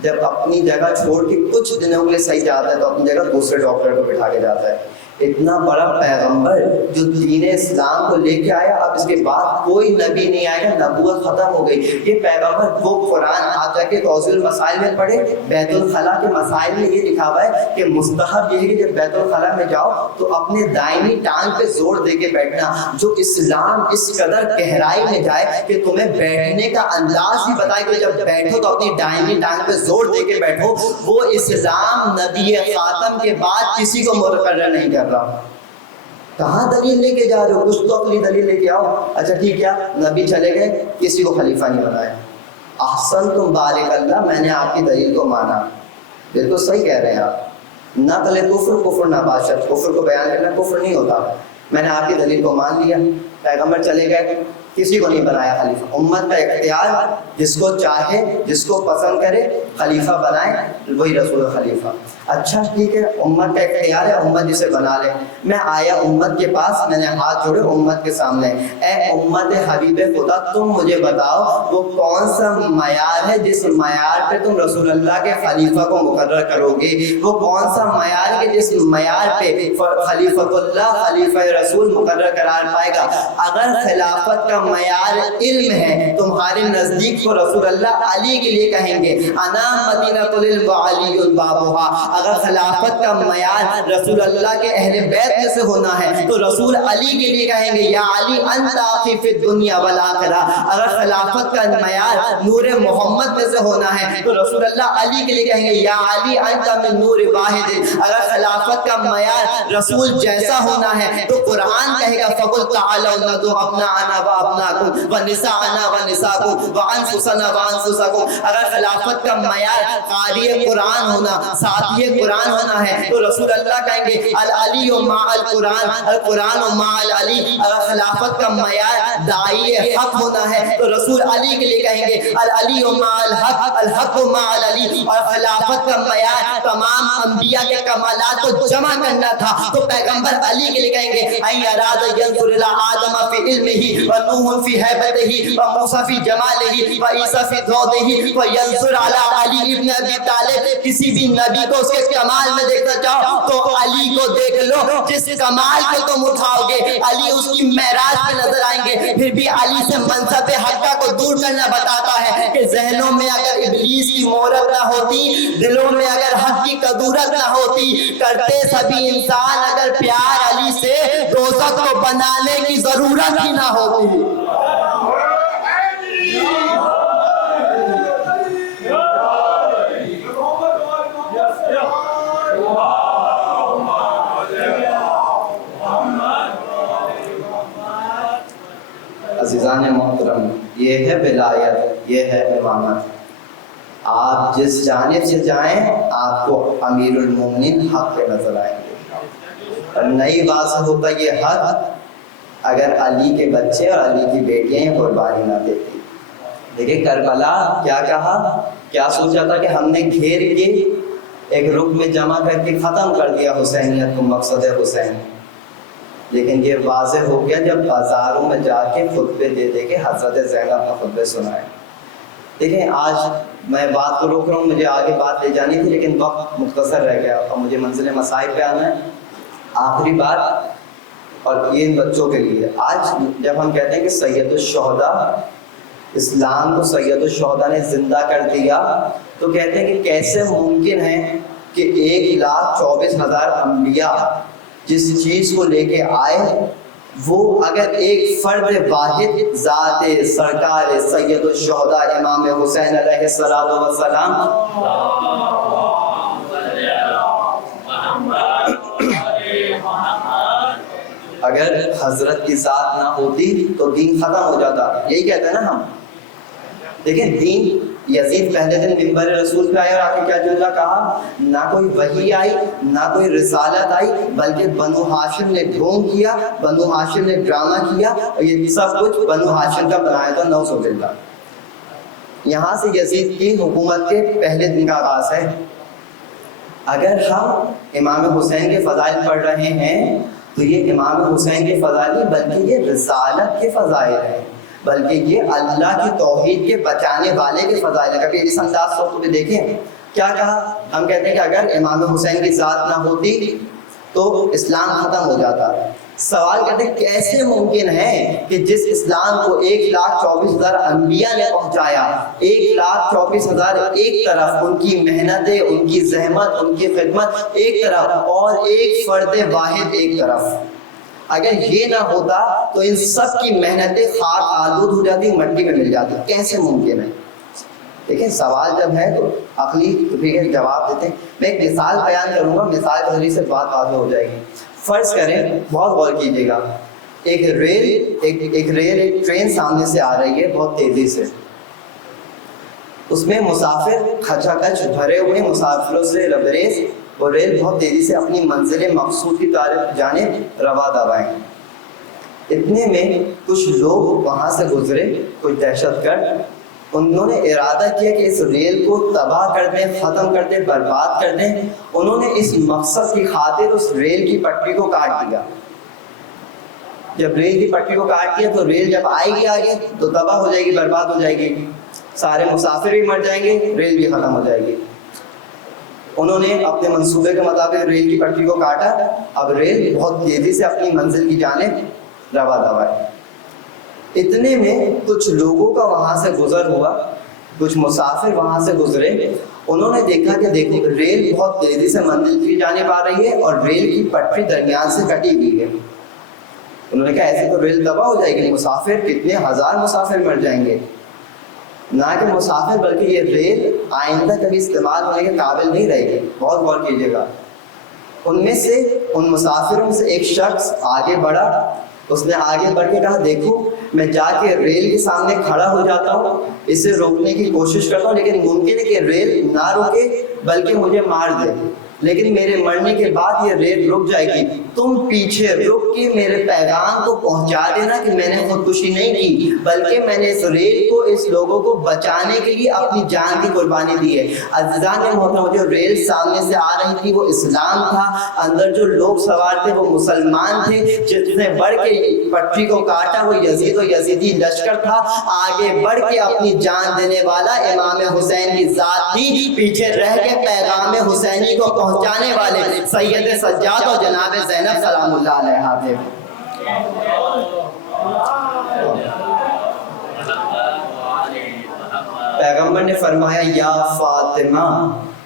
جب اپنی جگہ چھوڑ کے کچھ دنوں کے لیے صحیح جاتا ہے تو اپنی جگہ دوسرے ڈاکٹر کو بٹھا کے جاتا ہے۔ اتنا بڑا پیغمبر جو دین اسلام کو لے کے آیا، اب اس کے بعد کوئی نبی نہیں آئے گا، نبوت ختم ہو گئی۔ یہ پیغمبر وہ قرآن آپ جا کے توضیح المسائل میں پڑھے، بیت الخلاء کے مسائل میں یہ لکھا ہوا ہے کہ مستحب یہ ہے کہ جب بیت الخلاء میں جاؤ تو اپنے دائنی ٹانگ پہ زور دے کے بیٹھنا۔ جو اسلام اس قدر گہرائی میں جائے کہ تمہیں بیٹھنے کا انداز بھی بتائے کہ جب بیٹھو تو اپنی دائنی ٹانگ پہ زور دے کے بیٹھو، وہ اسلام نبی خاتم کے بعد کسی کو مقرر نہیں کر رہا۔ کہاں دلیل لے کے جا رہے ہو؟ کچھ تو اپنی دلیل لے کے آؤ۔ اچھا ٹھیک ہے نبی چلے گئے، کسی کو خلیفہ نہیں بنایا، احسن تم بارک اللہ، میں نے آپ کی دلیل کو مانا، بالکل صحیح کہہ رہے ہیں آپ، نقل کفر کفر نباشت، کفر کو بیان کرنا کفر نہیں ہوتا، میں نے آپ کی دلیل کو مان لیا۔ پیغمبر چلے گئے، کسی کو نہیں بنایا خلیفہ، امت کا اختیار، جس کو چاہے جس کو پسند کرے خلیفہ بنائے، وہی رسول خلیفہ۔ اچھا ٹھیک ہے امت کا اختیار ہے، امت جسے بنا لے۔ میں آیا امت کے پاس، میں نے ہاتھ جوڑے امت کے سامنے، اے امت حبیب خدا تم مجھے بتاؤ وہ کون سا معیار ہے جس معیار پہ تم رسول اللہ کے خلیفہ کو مقرر کرو گے؟ وہ کون سا معیار ہے جس معیار پہ خلیفۃ اللہ خلیفہ رسول مقرر قرار پائے گا؟ اگر خلافت کا معیار علم ہے تمہارے نزدیک تو رسول اللہ علی کے لیے کہیں گے انا مدینۃ العلم وعلی بابها۔ اگر خلافت کا معیار رسول اللہ کے اہل بیت میں سے ہونا ہے تو رسول علی کے لیے کہیں گے یا علی انت اخی فی الدنیا والآخرہ۔ اگر خلافت کا معیار نور محمد میں سے ہونا ہے تو رسول اللہ علی کے لیے کہیں گے یا علی انت من نور واحد۔ اگر خلافت کا معیار رسول جیسا ہونا ہے تو قرآن کہے گا فقل تعالوا ندعو ابناءنا وابناءکم ونساءنا ونساءکم وانفسنا وانفسکم۔ اگر خلافت کا معیار قاری قرآن ہونا، ساتھی قرآن ہونا ہے تو رسول اللہ کہیں گے العلی مع القرآن القرآن مع العلی۔ اگر خلافت کا معیار داعی حق ہونا ہے تو رسول علی کے لیے کہیں گے العلی مع الحق الحق مع العلی۔ اور خلافت کا معیار تمام انبیاء کے کمالات کو جمع کرنا تھا تو پیغمبر علی کے لیے کہیں گے ان اراد ينظر الى آدم في علمه ونوح في هیبته وموسى في جماله وعیسی في ذوته وينظر على علی ابن ابی طالب۔ کسی بھی نبی کو اس کے کمال میں دیکھنا چاہو تو علی کو دیکھ لو، جس کمال کو تم اٹھاؤ گے علی اس کی معراج پہ نظر آئیں گے۔ پھر بھی علی سے منصب حقہ کو دور کرنا بتاتا ہے کہ ذہنوں میں اگر ابلیس کی مہرت نہ ہوتی، دلوں میں اگر حق کی قدورت نہ ہوتی، کرتے سبھی انسان اگر پیار علی سے دوزخ کو بنانے کی ضرورت ہی نہ ہوتی۔ عزیزان محترم، یہ ہے ولایت، یہ ہے امامت۔ آپ جس جانب سے جائیں آپ کو امیر المومنین حق پہ نظر آئیں گے۔ اور نہیں واضح ہوتا یہ حق اگر علی کے بچے اور علی کی بیٹیاں یہ قربانی نہ دیتی۔ دیکھیں کربلا کیا کہا، کیا سوچا تھا کہ ہم نے گھیر کے ایک رکن میں جمع کر کے ختم کر دیا حسینیت کو، مقصد حسین، لیکن یہ واضح ہو گیا جب بازاروں میں جا کے خطبے دے دے کے حضرت زینب کا خطبے سنائے۔ دیکھیں آج میں بات کو روک رہا ہوں، مجھے آگے بات لے جانی تھی لیکن وقت مختصر رہ گیا اور مجھے منزل مصائب پہ آنا ہے۔ آخری بات، اور یہ ان بچوں کے لیے، آج جب ہم کہتے ہیں کہ سید الشہداء، اسلام کو سید الشہداء نے زندہ کر دیا، تو کہتے ہیں کہ کیسے ممکن ہے کہ 1,24,000 انبیاء جس چیز کو لے کے آئے وہ اگر ایک فرد واحد ذات سرکار سید الشہداء امام حسین علیہ الصلوۃ والسلام اگر حضرت کی ذات نہ ہوتی تو دین ختم ہو جاتا، یہی کہتے ہیں نا ہم۔ دیکھیں دین، یزید پہلے دن منبر رسول پہ آئے اور آ کے کیا جملہ کہا، نہ کوئی وحی آئی نہ کوئی رسالت آئی، بلکہ بنو ہاشم نے ڈھونگ کیا، بنو ہاشم نے ڈرامہ کیا، اور یہ سب کچھ بنو ہاشم کا بنایا تھا، نعوذ باللہ۔ یہاں سے یزید کی حکومت کے پہلے دن کا آغاز ہے۔ اگر ہم امام حسین کے فضائل پڑھ رہے ہیں تو یہ امام حسین کے فضائل نہیں بلکہ یہ رسالت کے فضائل ہیں، بلکہ یہ اللہ کی توحید کے بچانے والے کے فضائل ہیں۔ کبھی اس انداز کو بھی دیکھیں، کیا کہا، ہم کہتے ہیں کہ اگر امام حسین کی ذات نہ ہوتی تو اسلام ختم ہو جاتا۔ سوال کرتے ہیں کیسے ممکن ہے کہ جس اسلام کو 1,24,000 انبیاء نے پہنچایا، 1,24,000 ایک طرف، ان کی محنتیں، ان کی زحمت، ان کی خدمت ایک طرف، اور ایک فرد واحد ایک طرف، اگر یہ نہ ہوتا تو ان سب کی محنتیں خاک آلود ہو جاتی، مٹی میں مل جاتی، کیسے ممکن ہے؟ دیکھیں سوال جب ہے تو عقلی فکر جواب دیتے ہیں۔ میں ایک مثال بیان کروں گا، مثال کے ذریعے سے بات واضح ہو جائے گی۔ فرض کریں، بہت غور کیجیے گا، ایک ٹرین سامنے سے آ رہی ہے بہت تیزی سے، اس میں مسافر کھچا کھچ بھرے ہوئے مسافروں سے لبریز، اور ریل بہت تیزی سے اپنی منزل مقصود کی جانب روا دوائیں۔ اتنے میں کچھ لوگ وہاں سے گزرے، کچھ دہشت گرد، انہوں نے ارادہ کیا کہ اس ریل کو تباہ کر دیں، ختم کر دیں، برباد کر دیں۔ انہوں نے اس مقصد کی خاطر اس ریل کی پٹری کو کاٹ دیا۔ جب ریل کی پٹری کو کاٹ دیا تو ریل جب آئے گی آگے تو تباہ ہو جائے گی، برباد ہو جائے گی، سارے مسافر بھی مر جائیں گے، ریل بھی ختم ہو جائے گی۔ انہوں نے اپنے منصوبے کے مطابق ریل کی پٹری کو کاٹا، اب ریل بہت تیزی سے اپنی منزل کی جانب روا دوائے۔ اتنے میں کچھ لوگوں کا وہاں سے گزر ہوا، کچھ مسافر وہاں سے گزرے، انہوں نے دیکھا کہ دیکھو ریل بہت تیزی سے منزل کی جانب آ رہی ہے اور ریل کی پٹری درمیان سے کٹی ہوئی ہے۔ انہوں نے کہا ایسے تو ریل تباہ ہو جائے گی، مسافر کتنے ہزار مسافر مر جائیں گے۔ نہ کہ مسافر بلکہ یہ ریل آئندہ کبھی استعمال ہونے کے قابل نہیں رہے گی۔ بہت غور کیجیے گا۔ ان میں سے ان مسافروں سے ایک شخص آگے بڑھا، اس نے آگے بڑھ کے کہا دیکھو میں جا کے ریل کے سامنے کھڑا ہو جاتا ہوں، اسے روکنے کی کوشش کرتا ہوں، لیکن ممکن ہے کہ ریل نہ روکے بلکہ مجھے مار دے، لیکن میرے مرنے کے بعد یہ ریل رک جائے گی۔ تم پیچھے رک کے میرے پیغام کو پہنچا دینا کہ میں نے خودکشی نہیں کی بلکہ میں نے اس ریل کو، اس لوگوں کو بچانے کے لیے اپنی جان کی قربانی دی ہے۔ عزیزان محترم، جو ریل سامنے سے آ رہی تھی وہ اسلام تھا، اندر جو لوگ سوار تھے وہ مسلمان تھے، جس نے بڑھ کے پٹری کو کاٹا وہ یزید و یزیدی لشکر تھا، آگے بڑھ کے اپنی جان دینے والا امام حسین کی ذات تھی، پیچھے رہ کے پیغام حسینی کو پہنچانے والے سید سجاد اور جناب زینب سلام اللہ علیہا تھے۔ پیغمبر نے فرمایا یا فاطمہ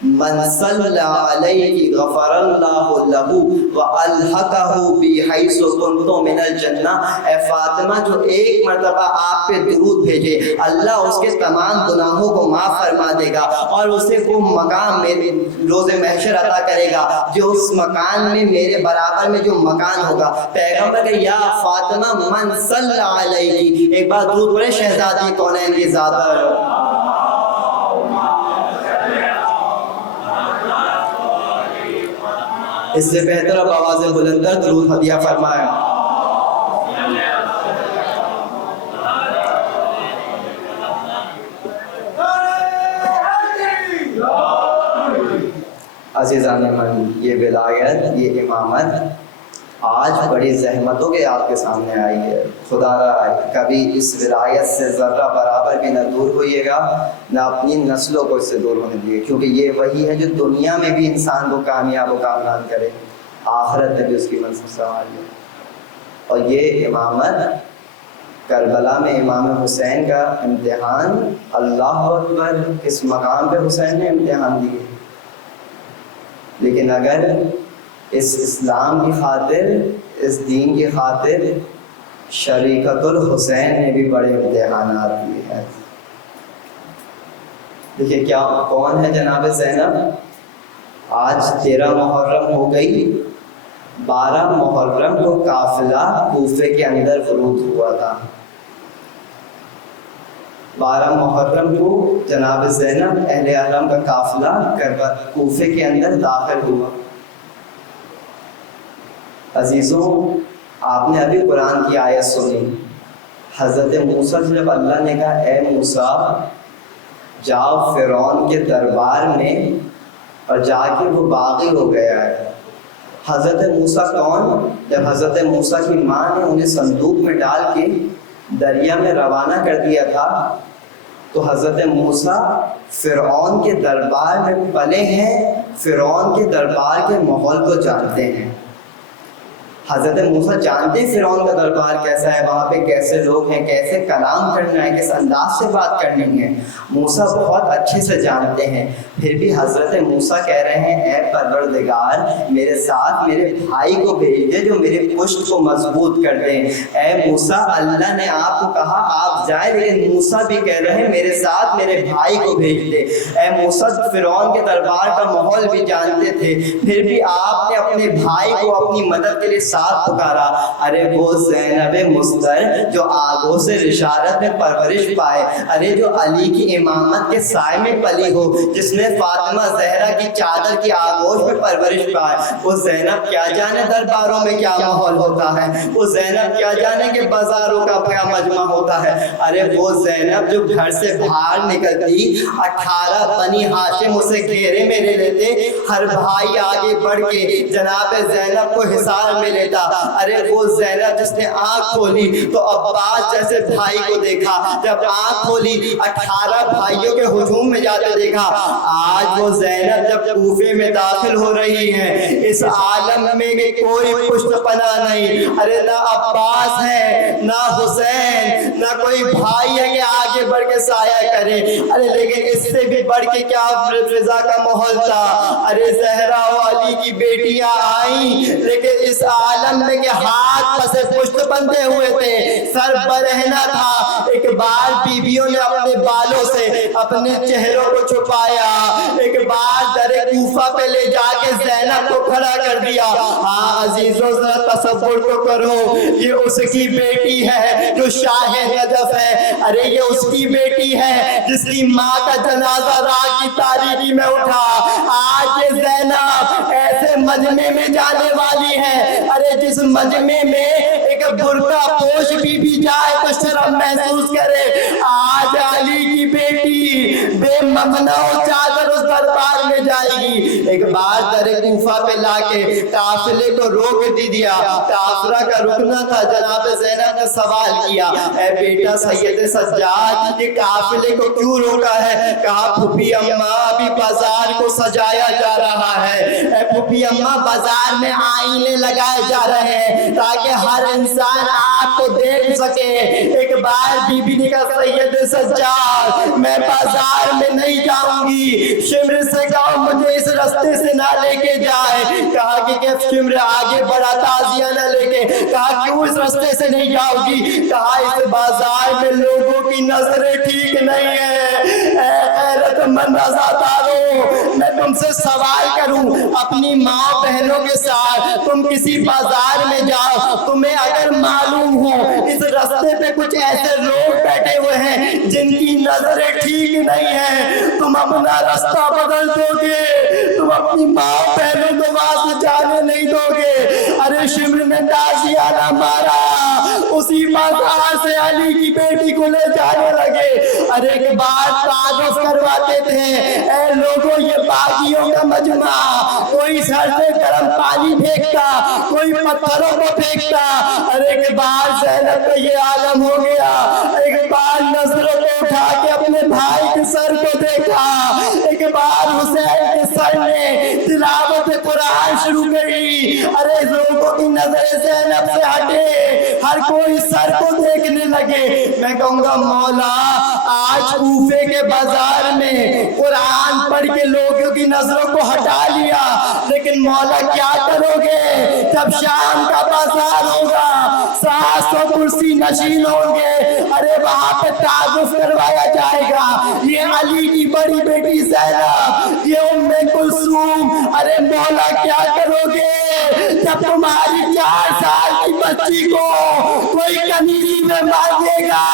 من صلی علیہ غفر اللہ لہ والحقہ بحیث کنت من الجنہ، اے فاطمہ جو ایک مرتبہ آپ پہ درود بھیجے اللہ اس کے تمام گناہوں کو معاف فرما دے گا اور اسے وہ مقام میرے روز محشر عطا کرے گا جو اس مکان میں میرے برابر میں جو مکان ہوگا۔ پیغمبر کہ یا فاطمہ من صلی علیہ، ایک بار درود پڑھے شہزادی کونین کی ذات پر۔ اس سے بہتر اب آواز بلندر درود ہدیہ فرمائیں۔ عزیزان من، یہ ولایت، یہ امامت آج بڑی زحمتوں کے آپ کے سامنے آئی ہے۔ خدا را کبھی اس ولایت سے ذرہ برابر بھی نہ دور ہوئیے گا، نہ اپنی نسلوں کو اس سے دور ہونے دیے، کیونکہ یہ وہی ہے جو دنیا میں بھی انسان کو کامیاب و کامران کرے، آخرت میں بھی اس کی منصب سنوار لے۔ اور یہ امامت کربلا میں امام حسین کا امتحان، اللہ اکبر، اس مقام پہ حسین نے امتحان دیے، لیکن اگر اس اسلام کی خاطر، اس دین کی خاطر شریکت الحسین نے بھی بڑے امتحانات دیے ہیں۔ دیکھیے کیا کون ہے جناب زینب؟ آج 13 محرم ہو گئی، 12 محرم کو قافلہ کوفے کے اندر فروخت ہوا تھا۔ 12 محرم کو جناب زینب اہل حرم کا قافلہ کوفے کے اندر داخل ہوا۔ عزیزوں، آپ نے ابھی قرآن کی آیت سنی، حضرت موسیٰ سے جب اللہ نے کہا اے موسیٰ جاؤ فرعون کے دربار میں، اور جا کے وہ باغی ہو گیا ہے۔ حضرت موسیٰ کون؟ جب حضرت موسیٰ کی ماں نے انہیں صندوق میں ڈال کے دریا میں روانہ کر دیا تھا، تو حضرت موسیٰ فرعون کے دربار میں پلے ہیں، فرعون کے دربار کے ماحول کو جانتے ہیں۔ حضرت موسیٰ جانتے ہیں فرعون کا دربار کیسا ہے، وہاں پہ کیسے لوگ ہیں، کیسے کلام کرنا ہے، کس انداز سے بات کرنی ہے، موسیٰ بہت اچھے سے جانتے ہیں۔ پھر بھی حضرت موسیٰ کہہ رہے ہیں اے پروردگار میرے ساتھ میرے بھائی کو بھیج دے جو میرے پشت کو مضبوط کر دیں۔ اے موسیٰ اللہ نے آپ کو کہا آپ جائیں، لیکن موسیٰ بھی کہہ رہے ہیں میرے ساتھ میرے بھائی کو بھیج دے۔ اے موسیٰ فرعون کے دربار کا ماحول بھی جانتے تھے، پھر بھی آپ نے اپنے بھائی کو اپنی مدد کے لیے ساتھ پکارا۔ ارے وہ زینب مستر جو آگوں سے رشارت میں پرورش پائے، ارے جو علی کی امامت کے سائے میں پلی ہو، جس نے فاطمہ زہرا کی چادر کی آغوش میں پرورش پائے، وہ زینب کیا جانے درباروں میں کیا ماحول ہوتا ہے، وہ زینب کیا جانے کہ بازاروں کا کیا مجمع ہوتا ہے۔ ارے وہ زینب جو گھر سے باہر نکلتی 18 بنی ہاشم اسے گھیرے میں لے لیتے، ہر بھائی آگے بڑھ کے جناب زینب کو حصار میں لیتا۔ ارے وہ زینب جس نے آنکھ کھولی تو عباس جیسے بھائی کو دیکھا، جب آنکھ کھولی 18 بھائیوں کے ہجوم میں جاتے دیکھا۔ آج وہ زینب جب کوفے میں داخل ہو رہی ہے، اس عالم میں کوئی پشت پناہ نہیں، ارے نہ عباس ہے نہ حسین، نہ کوئی بھائی ہے کہ آگے بڑھ کے سایہ کرے۔ ارے لیکن اس سے بھی بڑھ کے کیا رضا کا ماحول تھا، ارے زہرا و علی کی بیٹیاں آئیں، لیکن اس عالم میں کہ ہاتھ پسے پشت بندھے ہوئے تھے، سر برہنہ تھا۔ ایک بار بیویوں نے اپنے بالوں سے اپنے چہروں کو چھپایا، ایک بار در کوفہ پہ لے جا کے زینب کو کھڑا کر دیا۔ ہاں عزیزوں ذرا تصور تو کرو، یہ اس کی بیٹی ہے جو شاہ نجف ہے، ارے یہ اس کی بیٹی ہے جس کی ماں کا جنازہ رات کی تاریکی میں اٹھا۔ آج یہ زینب ایسے مجمع میں جانے والی ہے، ارے جس مجمع میں ایک برقع پوش بھی جائے تو شرم محسوس کرے۔ آج علی کی بیٹی بے ممنع چادر اس دربار میں جائے گی۔ ایک بار در کوفہ پہ لا کے قافلے کو روک دیا، قافلہ کا رکنا تھا، جناب زینب نے سوال کیا اے بیٹا سید سجاد یہ قافلے کو کیوں روکا ہے؟ کہا پھوپھی اماں ابھی بازار کو سجایا جا رہا ہے۔ اے پھوپھی اماں بازار میں آئینے لگائے جا رہے ہیں تاکہ ہر انسان آپ کو دیکھ سکے۔ ایک بار بی بی نے کہا سید سجاد میں بازار میں نہیں جاؤں گی، شمر سے کہو مجھے اس رستے سے نہ لے کے جائے۔ کہا کہ شمر آگے بڑا تازیہ نہ لے کے، کہا کیوں اس رستے سے نہیں جاؤ گی؟ کہا اس بازار میں لوگوں کی نظریں ٹھیک نہیں ہے۔ اے غیرت من رضا دارو، میں تم سے سوال کروں اپنی ماں بہنوں کے ساتھ تم کسی بازار میں جاؤ، تمہیں اگر معلوم ہو اس راستے پہ کچھ ایسے لوگ بیٹھے ہوئے ہیں جن کی نظریں ٹھیک نہیں ہیں، تم اپنا راستہ بدل دو گے؟ تم اپنی ماں بہنوں کو وہاں سے جانے نہیں دو گے؟ ارے شمر نے تازیانہ مارا، اسی بازار سے علی کی بیٹی کو لے جانے لگے۔ ارے ایک بات تعارف کرواتے تھے، اے لوگوں یہ باغیوں کا مجمع، کوئی سر سے گرم پانی پھینکتا، کوئی پتھروں کو پھینکتا۔ ارے ایک بار زینب کا یہ عالم ہو گیا، ایک بار نظروں کو اٹھا کے اپنے بھائی کے سر کو دیکھا، ایک بار حسین کے سر نے تلاوت قرآن شروع کری۔ ارے لوگوں کی نظریں زینب سے ہٹے، ہر کوئی سر کو دیکھنے لگے۔ میں کہوں گا مولا آج کوفے کے بازار میں قرآن پڑھ کے لوگوں کی نظروں کو ہٹا لیا، لیکن مولا کیا کرو گے جب شام کا بازار ہوگا، 700 کرسی نشین ہوں گے؟ ارے وہاں پہ تعارف کروایا جائے گا، یہ علی کی بڑی بیٹی زینب، یہ ام کلثوم۔ ارے مولا کیا کرو گے جب تمہاری 4 سال کی بچی کو کوئی کنیزی میں مار دے گا؟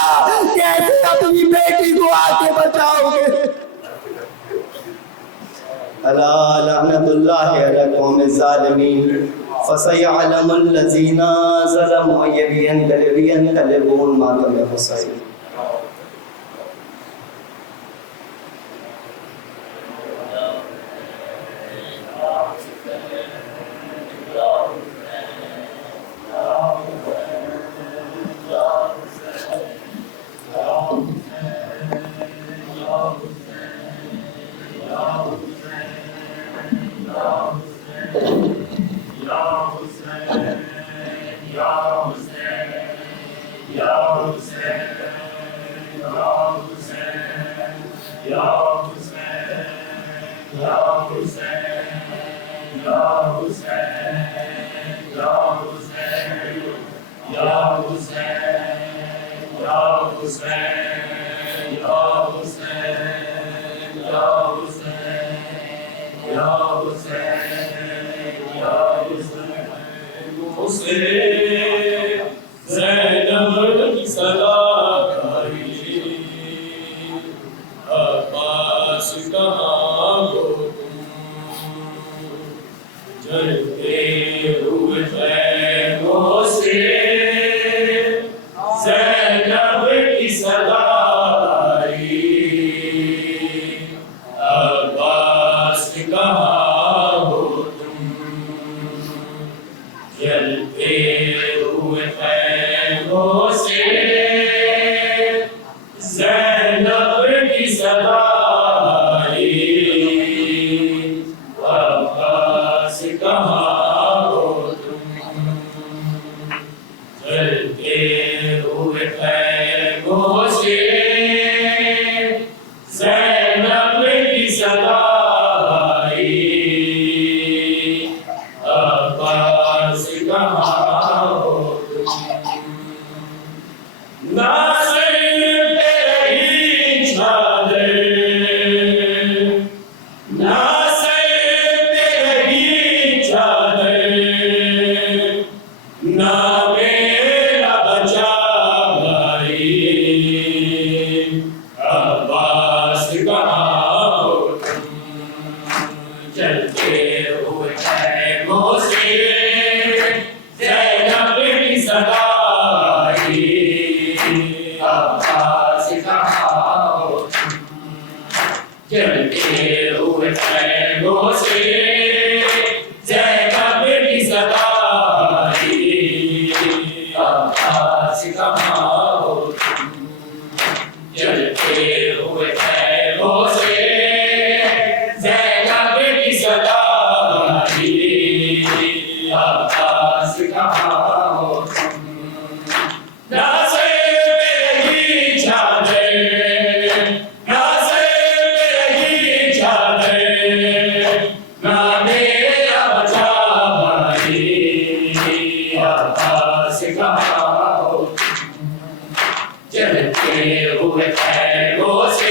کیسے اپنی بیٹی کو آگے بچاؤ گے؟ الا لعنت اللہ علی قوم الظالمین فسیعلم الذین ظلموا ینقلبون ماتم حسین۔ چلتے ہوئے پیروں سے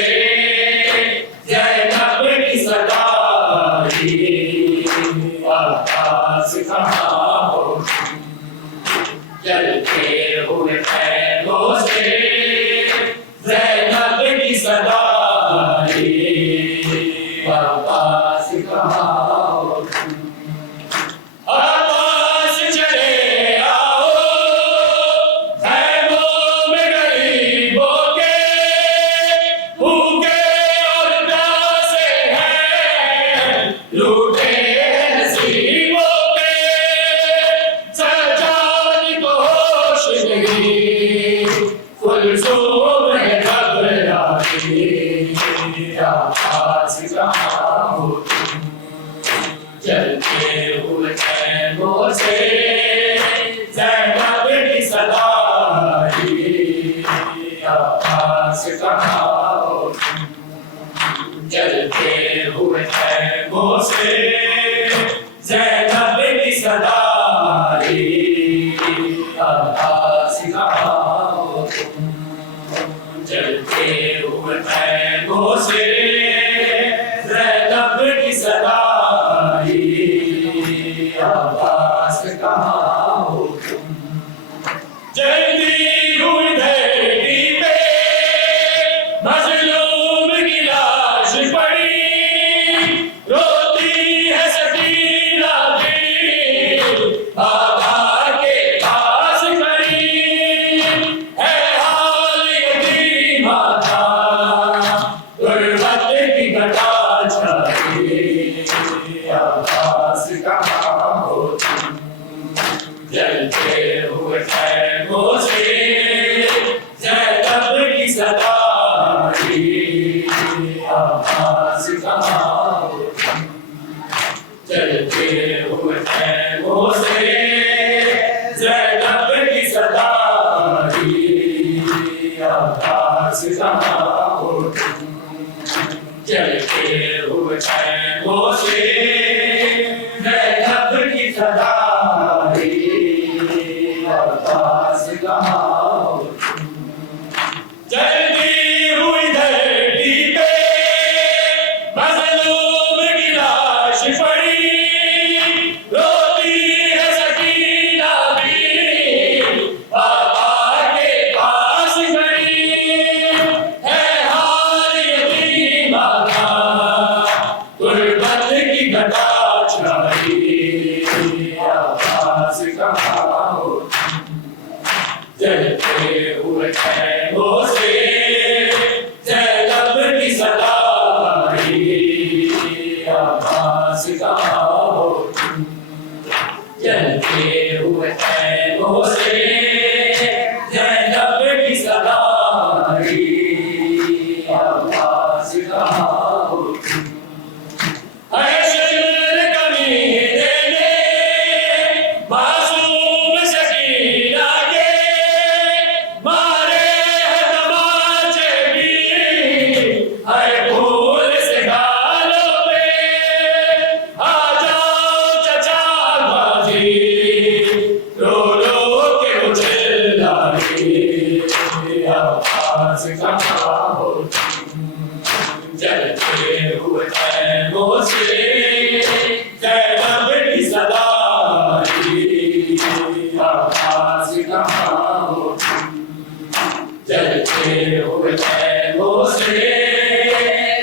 چلتے ہوئے خیموں سے زینب کی صدا آئی، عباس کہاں ہو تم؟ عباس چلے آؤ خیموں میں غریبوں کے، بھوکے اور پیاسے ہیں، لوٹے نصیبوں کے، سجاد کو ہوش نہیں، کلثوم ہے گھبرائی، عباس کہاں ہو تم؟ چلتے ہوئے خیموں سے زینب کی صدا آئی، عباس کہاں ہو تم؟ چلتے ہوئے خیموں سے زینب کی صدا آئی، عباس کہاں ہو تم؟ چلتے ہوئے خیموں سے زینب کی صدا آئی، عباس کہاں ہو تم؟ جلتی ہوئی دھرتی پہ مظلوم کی لاش پڑی، روتی ہے سکینہ بھی بابا کے پاس کھڑی، ہے حال یتیمہ کا غربت کی گھٹا چھائی، عباس کہاں ہو تم؟ جلتے ہوئے خیموں سے زینب کی صدا آئی، عباس کہاں ہو تم؟ چلتے ہوئے خیموں سے زینب کی صدا آئی، عباس کہاں ہو تم؟ چلتے ہوئے خیموں سے زینب کی صدا آئی، عباس کہاں ہو تم؟ جلتی ہوئی دھرتی پہ مظلوم کی لاش پڑی، روتی ہے سکینہ بھی بابا کے پاس کھڑی، ہے حال یتیمہ کا غربت کی گھٹا چھائی، عباس کہاں ہو تم؟ چلتے ہوئے خیموں سے زینب کی صدا آئی، عباس کہاں ہو تم؟ چلتے ہوئے خیموں سے زینب کی صدا آئی، عباس کہاں ہو تم؟ حشر کمینے نے معصوم سکینہ کے مارے ہیں تماچے بھی، ہر پھول سے گالوں پہ آ جاؤ چچا بازی، رو رو کے وہ چلائی، عباس کہاں ہو تم؟ چلتے ہوئے خیموں سے زینب کی صدا آئی، عباس کہاں ہو تم؟ چلتے ہوئے خیموں سے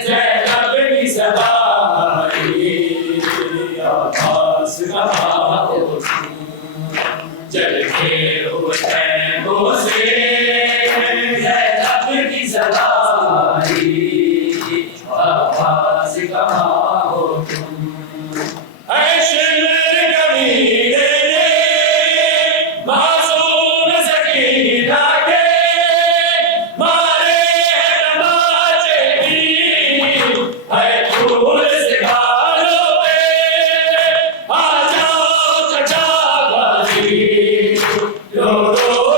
زینب کی صدا آئی، عباس کہاں ہو تم؟ چلتے ہوئے خیموں سے زینب کی صدا آئی، عباس کہاں ہو تم؟ حشر کمینے نے معصوم سکینہ کے مارے ہیں تماچے بھی، ہر پھول سے گالوں پہ آ جاؤ چچا بازی، رو رو